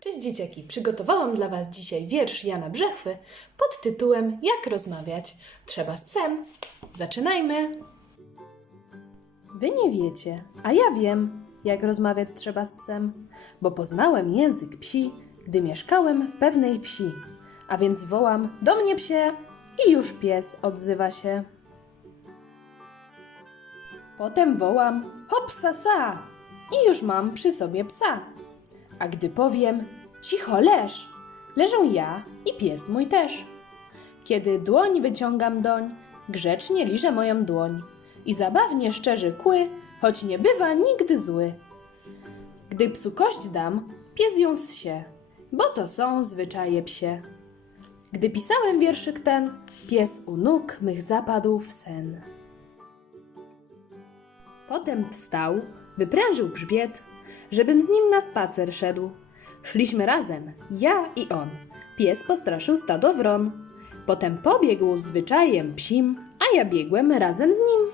Cześć dzieciaki, przygotowałam dla Was dzisiaj wiersz Jana Brzechwy pod tytułem Jak rozmawiać trzeba z psem. Zaczynajmy! Wy nie wiecie, a ja wiem, jak rozmawiać trzeba z psem, bo poznałem język psi, gdy mieszkałem w pewnej wsi. A więc wołam do mnie psie i już pies odzywa się. Potem wołam hop sa sa i już mam przy sobie psa. A gdy powiem cicho leż, leżę ja i pies mój też. Kiedy dłoń wyciągam doń, grzecznie liże moją dłoń i zabawnie szczerzy kły, choć nie bywa nigdy zły. Gdy psu kość dam, pies ją zsie, bo to są zwyczaje psie. Gdy pisałem wierszyk ten, pies u nóg mych zapadł w sen. Potem wstał, wyprężył grzbiet, żebym z nim na spacer szedł. Szliśmy razem, ja i on. Pies postraszył stado wron. Potem pobiegł zwyczajem psim, a ja biegłem razem z nim.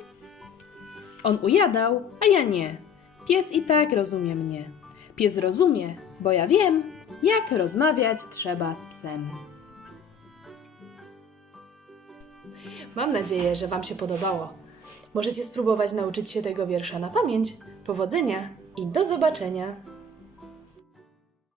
On ujadał, a ja nie. Pies i tak rozumie mnie. Pies rozumie, bo ja wiem, jak rozmawiać trzeba z psem. Mam nadzieję, że Wam się podobało. Możecie spróbować nauczyć się tego wiersza na pamięć. Powodzenia i do zobaczenia!